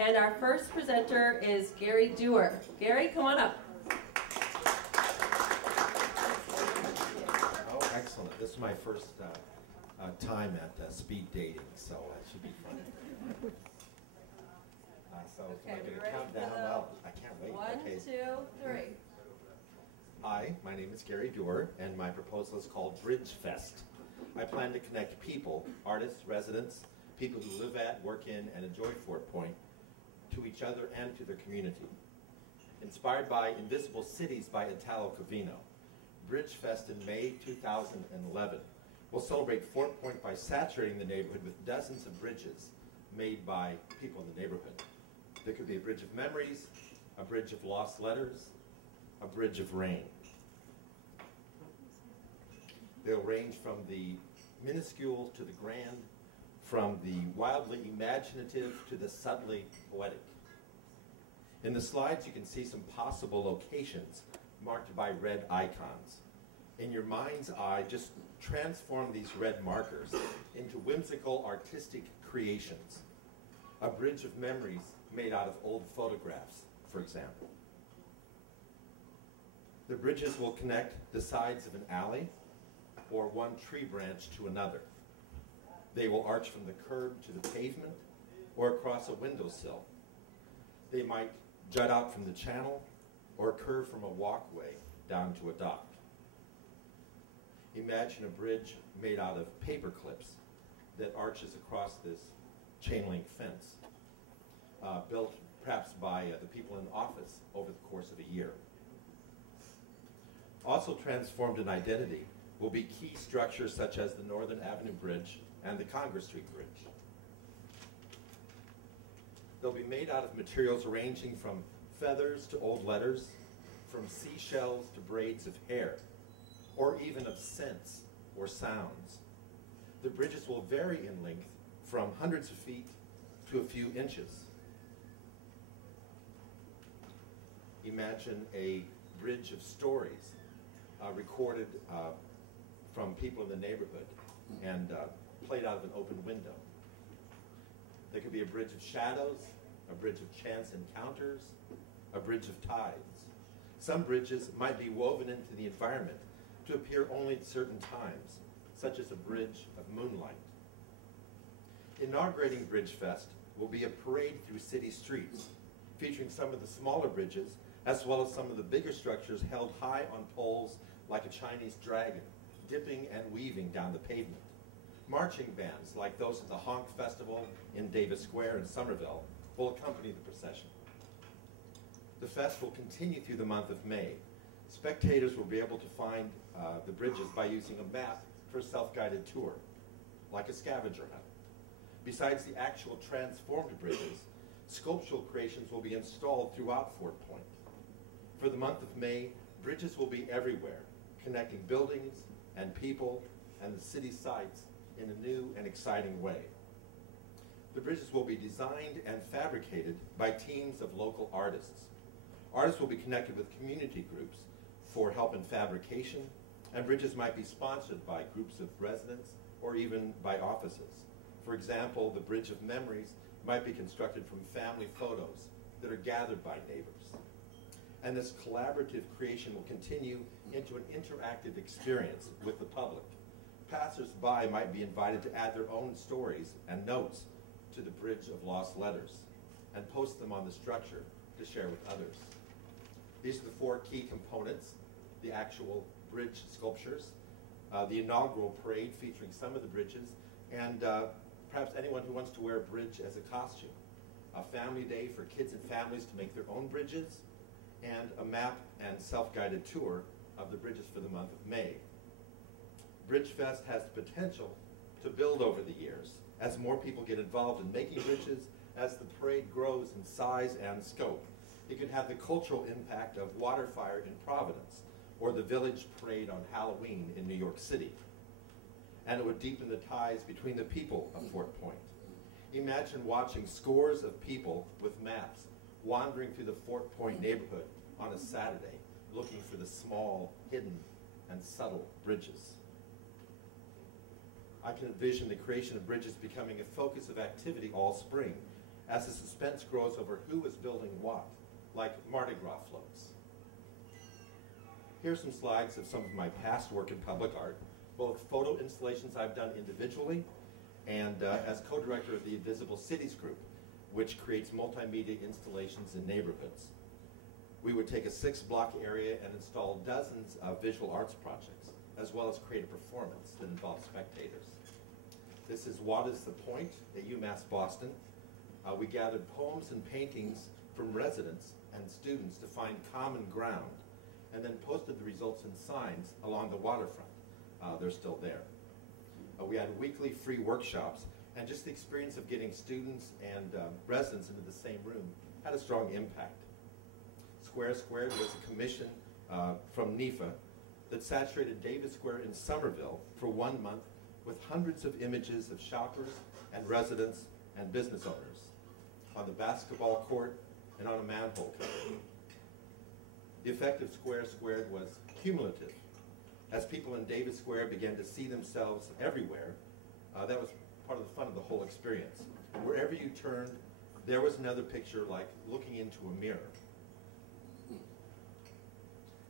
And our first presenter is Gary.avi. Gary, come on up. Oh, excellent. This is my first time at speed dating, so it should be fun. So Okay, am I we going to ready count for down? the Well, I can't wait. 1, Okay. 2, 3. Hi, my name is Gary.avi, and my proposal is called Bridge Fest. I plan to connect people, artists, residents, people who live at, work in, and enjoy Fort Point, to each other and to their community. Inspired by Invisible Cities by Italo Calvino, Bridge Fest in May 2011 will celebrate Fort Point by saturating the neighborhood with dozens of bridges made by people in the neighborhood. There could be a bridge of memories, a bridge of lost letters, a bridge of rain. They'll range from the minuscule to the grand, from the wildly imaginative to the subtly poetic. In the slides, you can see some possible locations marked by red icons. In your mind's eye, just transform these red markers into whimsical artistic creations. A bridge of memories made out of old photographs, for example. The bridges will connect the sides of an alley or one tree branch to another. They will arch from the curb to the pavement or across a windowsill. They might jut out from the channel or curve from a walkway down to a dock. Imagine a bridge made out of paper clips that arches across this chain link fence, built perhaps by the people in office over the course of a year. Also transformed in identity will be key structures such as the Northern Avenue Bridge and the Congress Street Bridge. They'll be made out of materials ranging from feathers to old letters, from seashells to braids of hair, or even of scents or sounds. The bridges will vary in length from hundreds of feet to a few inches. Imagine a bridge of stories recorded from people in the neighborhood and played out of an open window. There could be a bridge of shadows, a bridge of chance encounters, a bridge of tides. Some bridges might be woven into the environment to appear only at certain times, such as a bridge of moonlight. Inaugurating Bridge Fest will be a parade through city streets, featuring some of the smaller bridges, as well as some of the bigger structures held high on poles like a Chinese dragon, dipping and weaving down the pavement. Marching bands, like those at the Honk Festival in Davis Square in Somerville, will accompany the procession. The fest will continue through the month of May. Spectators will be able to find the bridges by using a map for a self-guided tour, like a scavenger hunt. Besides the actual transformed bridges, sculptural creations will be installed throughout Fort Point. For the month of May, bridges will be everywhere, connecting buildings and people and the city sites in a new and exciting way. The bridges will be designed and fabricated by teams of local artists. Artists will be connected with community groups for help in fabrication, and bridges might be sponsored by groups of residents or even by offices. For example, the Bridge of Memories might be constructed from family photos that are gathered by neighbors. And this collaborative creation will continue into an interactive experience with the public. Passers-by might be invited to add their own stories and notes to the Bridge of Lost Letters and post them on the structure to share with others. These are the 4 key components: the actual bridge sculptures, the inaugural parade featuring some of the bridges, and perhaps anyone who wants to wear a bridge as a costume. A family day for kids and families to make their own bridges, and a map and self-guided tour of the bridges for the month of May. Bridge Fest has the potential to build over the years as more people get involved in making bridges, as the parade grows in size and scope. It could have the cultural impact of Waterfire in Providence, or the Village Parade on Halloween in New York City. And it would deepen the ties between the people of Fort Point. Imagine watching scores of people with maps wandering through the Fort Point neighborhood on a Saturday, looking for the small, hidden, and subtle bridges. I can envision the creation of bridges becoming a focus of activity all spring, as the suspense grows over who is building what, like Mardi Gras floats. Here's some slides of some of my past work in public art, both photo installations I've done individually and as co-director of the Invisible Cities Group, which creates multimedia installations in neighborhoods. We would take a 6-block area and install dozens of visual arts projects, as well as create a performance that involves spectators. This is What is the Point at UMass Boston. We gathered poems and paintings from residents and students to find common ground, and then posted the results in signs along the waterfront. They're still there. We had weekly free workshops, and just the experience of getting students and residents into the same room had a strong impact. Square Squared was a commission from NEFA that saturated Davis Square in Somerville for 1 month with hundreds of images of shoppers and residents and business owners on the basketball court and on a manhole cover. The effect of Square Squared was cumulative. As people in Davis Square began to see themselves everywhere, that was part of the fun of the whole experience. Wherever you turned, there was another picture, like looking into a mirror.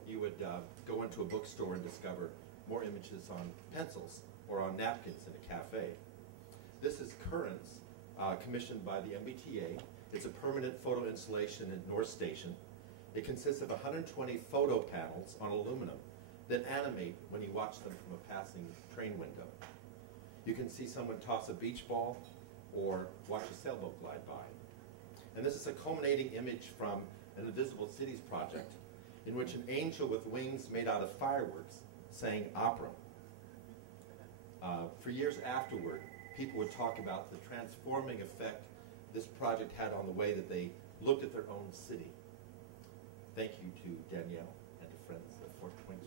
You would go into a bookstore and discover more images on pencils or on napkins in a cafe. This is Currents, commissioned by the MBTA. It's a permanent photo installation at North Station. It consists of 120 photo panels on aluminum that animate when you watch them from a passing train window. You can see someone toss a beach ball or watch a sailboat glide by. And this is a culminating image from an Invisible Cities project in which an angel with wings made out of fireworks sang opera. For years afterward, people would talk about the transforming effect this project had on the way that they looked at their own city. Thank you to Danielle and to friends at 420.